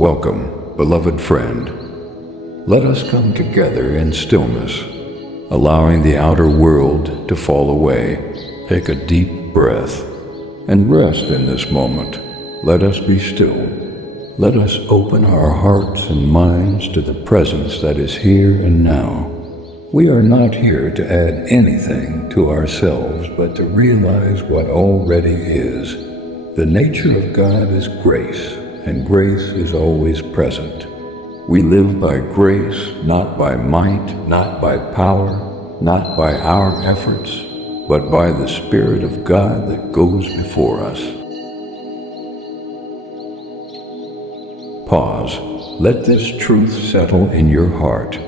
Welcome, beloved friend. Let us come together in stillness, allowing the outer world to fall away. Take a deep breath and rest in this moment. Let us be still. Let us open our hearts and minds to the presence that is here and now. We are not here to add anything to ourselves, but to realize what already is. The nature of God is grace, and grace is always present. We live by grace, not by might, not by power, not by our efforts, but by the Spirit of God that goes before us. Pause. Let this truth settle in your heart.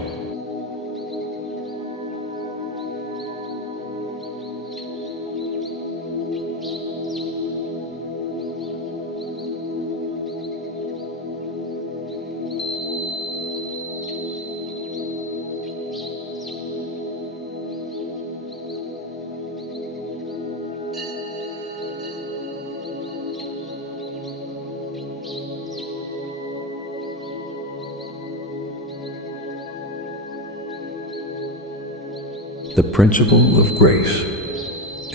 The principle of grace.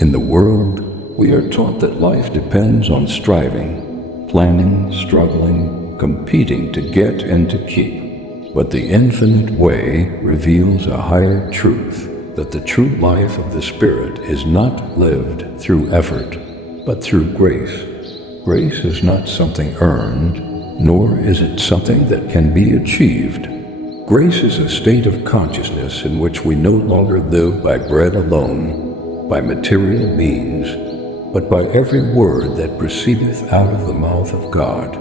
In the world, we are taught that life depends on striving, planning, struggling, competing to get and to keep. But the infinite way reveals a higher truth, that the true life of the Spirit is not lived through effort, but through grace. Grace is not something earned, nor is it something that can be achieved. Grace is a state of consciousness in which we no longer live by bread alone, by material means, but by every word that proceedeth out of the mouth of God.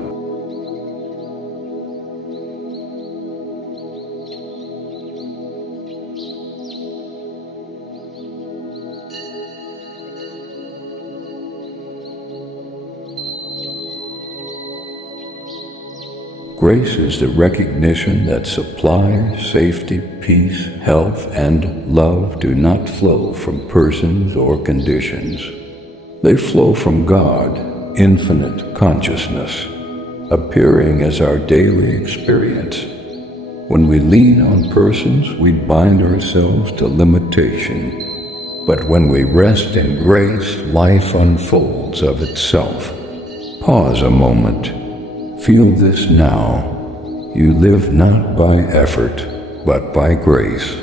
Grace is the recognition that supply, safety, peace, health, and love do not flow from persons or conditions. They flow from God, infinite consciousness, appearing as our daily experience. When we lean on persons, we bind ourselves to limitation. But when we rest in grace, life unfolds of itself. Pause a moment. Feel this now. You live not by effort, but by grace.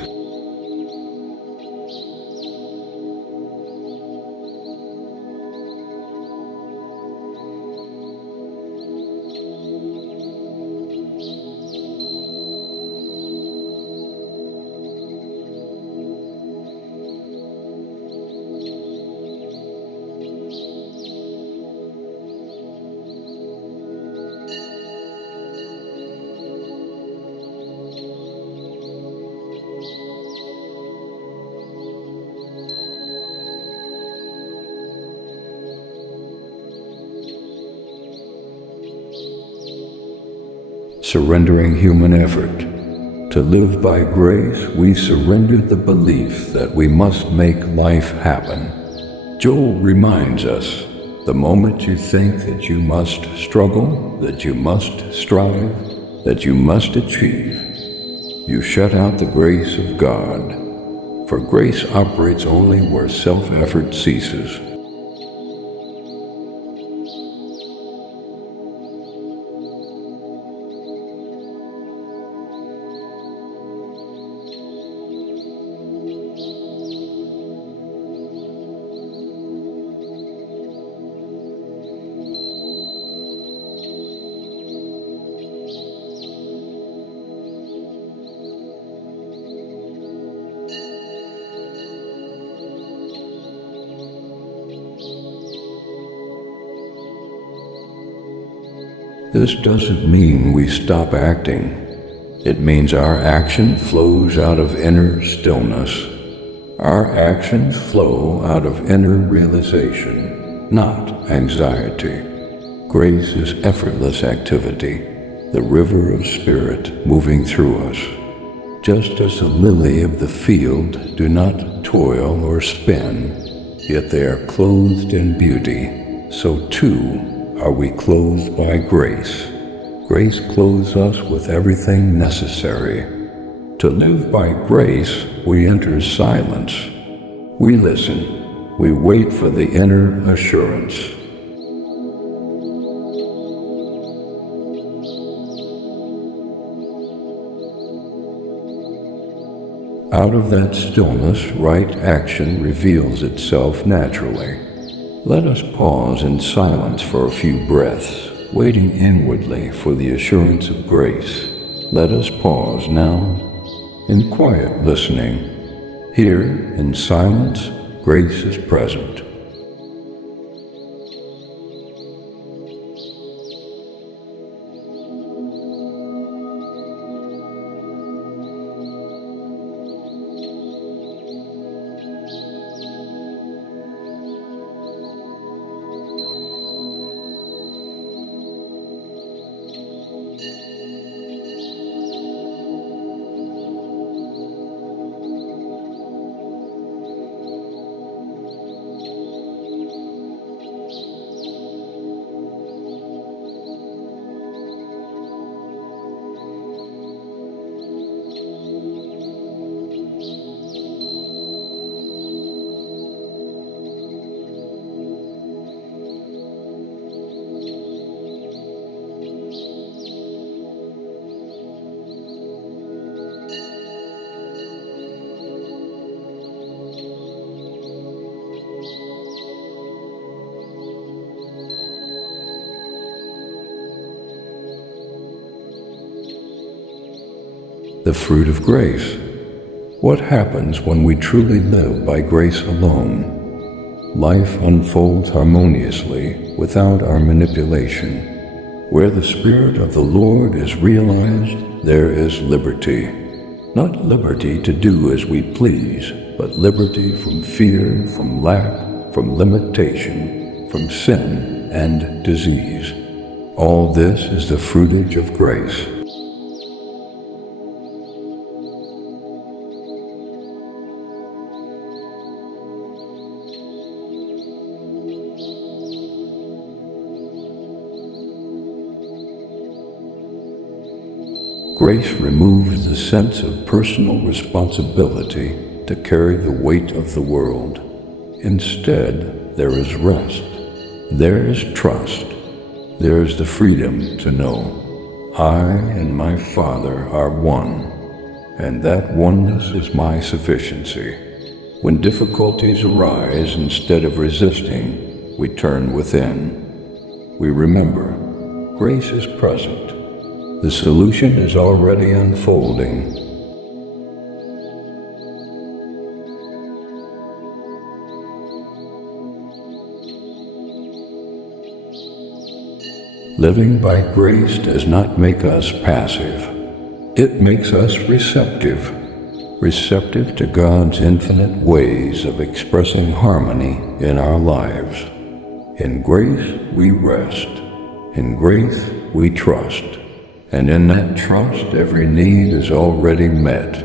Surrendering human effort. To live by grace, we surrender the belief that we must make life happen. Joel reminds us, the moment you think that you must struggle, that you must strive, that you must achieve, you shut out the grace of God. For grace operates only where self-effort ceases. This doesn't mean we stop acting. It means our action flows out of inner stillness. Our actions flow out of inner realization, not anxiety. Grace is effortless activity, the river of spirit moving through us. Just as the lily of the field do not toil or spin, yet they are clothed in beauty, so too are we clothed by grace. Grace clothes us with everything necessary. To live by grace, we enter silence. We listen. We wait for the inner assurance. Out of that stillness, right action reveals itself naturally. Let us pause in silence for a few breaths, waiting inwardly for the assurance of grace. Let us pause now in quiet listening. Here, in silence, grace is present. The fruit of grace. What happens when we truly live by grace alone? Life unfolds harmoniously without our manipulation. Where the Spirit of the Lord is realized, there is liberty. Not liberty to do as we please, but liberty from fear, from lack, from limitation, from sin and disease. All this is the fruitage of grace. Grace removes the sense of personal responsibility to carry the weight of the world. Instead, there is rest. There is trust. There is the freedom to know I and my Father are one, and that oneness is my sufficiency. When difficulties arise, instead of resisting, we turn within. We remember, grace is present. The solution is already unfolding. Living by grace does not make us passive. It makes us receptive. Receptive to God's infinite ways of expressing harmony in our lives. In grace we rest. In grace we trust. And in that trust, every need is already met.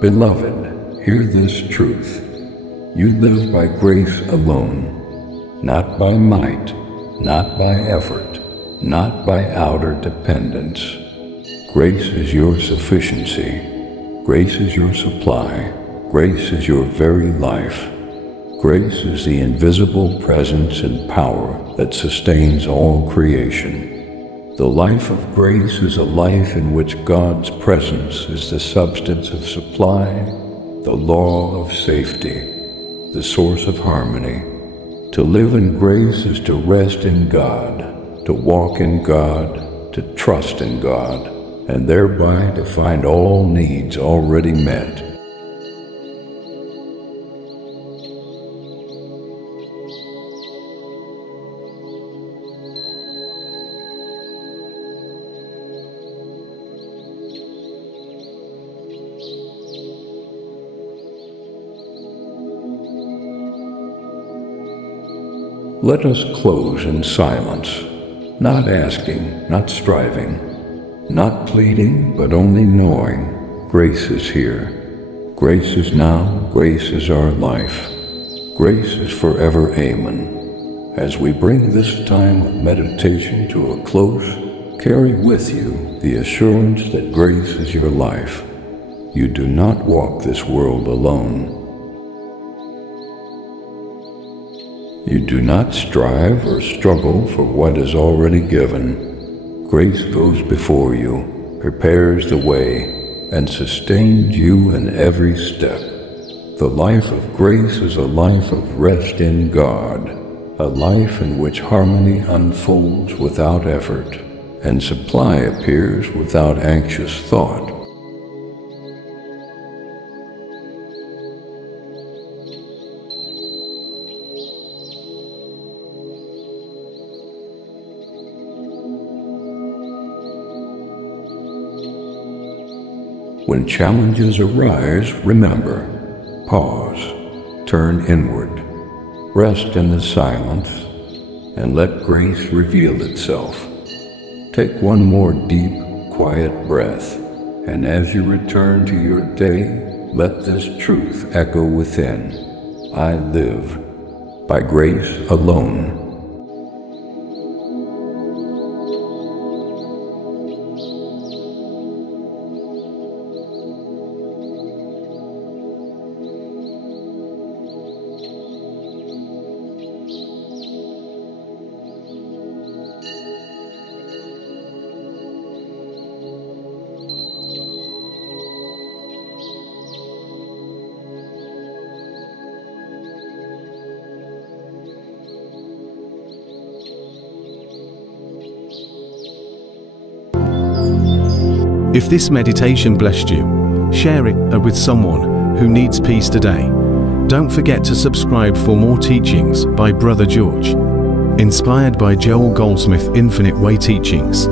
Beloved, hear this truth. You live by grace alone, not by might, not by effort, not by outer dependence. Grace is your sufficiency. Grace is your supply. Grace is your very life. Grace is the invisible presence and power that sustains all creation. The life of grace is a life in which God's presence is the substance of supply, the law of safety, the source of harmony. To live in grace is to rest in God, to walk in God, to trust in God, and thereby to find all needs already met. Let us close in silence, not asking, not striving, not pleading, but only knowing grace is here. Grace is now, grace is our life. Grace is forever. Amen. As we bring this time of meditation to a close, carry with you the assurance that grace is your life. You do not walk this world alone. You do not strive or struggle for what is already given. Grace goes before you, prepares the way, and sustains you in every step. The life of grace is a life of rest in God, a life in which harmony unfolds without effort, and supply appears without anxious thought. When challenges arise, remember, pause, turn inward, rest in the silence, and let grace reveal itself. Take one more deep, quiet breath, and as you return to your day, let this truth echo within. I live by grace alone. If this meditation blessed you, share it with someone who needs peace today. Don't forget to subscribe for more teachings by Brother George. Inspired by Joel Goldsmith Infinite Way teachings.